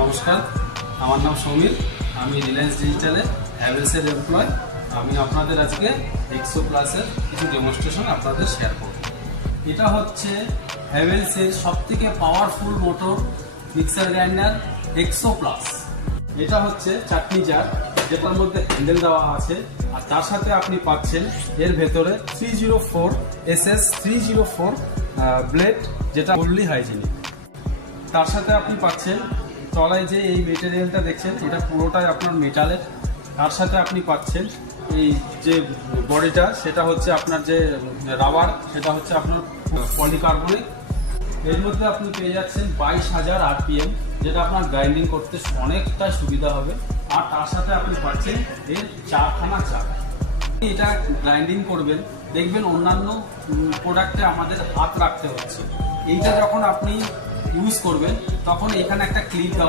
নমস্কার, আমার নাম সমীর। আমি রিলায়েন্স ডিজিটালে হ্যাভেলসের এমপ্লয়। আমি আপনাদের আজকে এক্সো প্লাসের কিছু ডেমনস্ট্রেশন আপনাদের শেয়ার করব। এটা হচ্ছে হ্যাভেলসের সবথেকে powerful motor mixer grinder Exo plus. এটা হচ্ছে চাটনি জার, যেটার মধ্যে হ্যান্ডেল দেওয়া আছে, আর তার সাথে আপনি পাচ্ছেন এর ভেতরে 304 SS 304 ব্লেড, যেটা ফুললি হাইজিনিক। তার সাথে আপনি পাচ্ছেন তলায় যে এই মেটেরিয়ালটা দেখছেন, এটা পুরোটাই আপনার মেটালের। তার সাথে আপনি পাচ্ছেন এই যে বডিটা, সেটা হচ্ছে আপনার যে রাবার, সেটা হচ্ছে আপনার পলিকার্বনেট। এর মধ্যে আপনি পেয়ে যাচ্ছেন 22,000 RPM, যেটা আপনার গ্রাইন্ডিং করতে অনেকটা সুবিধা হবে। আর তার সাথে আপনি পাচ্ছেন এর 4খানা চাক। এটা গ্রাইন্ডিং করবেন, দেখবেন অন্যান্য প্রোডাক্টে আমাদের হাত রাখতে হচ্ছে। এইটা যখন আপনি ইউজ করবেন তখন এখানে একটা ক্লিপ দেওয়া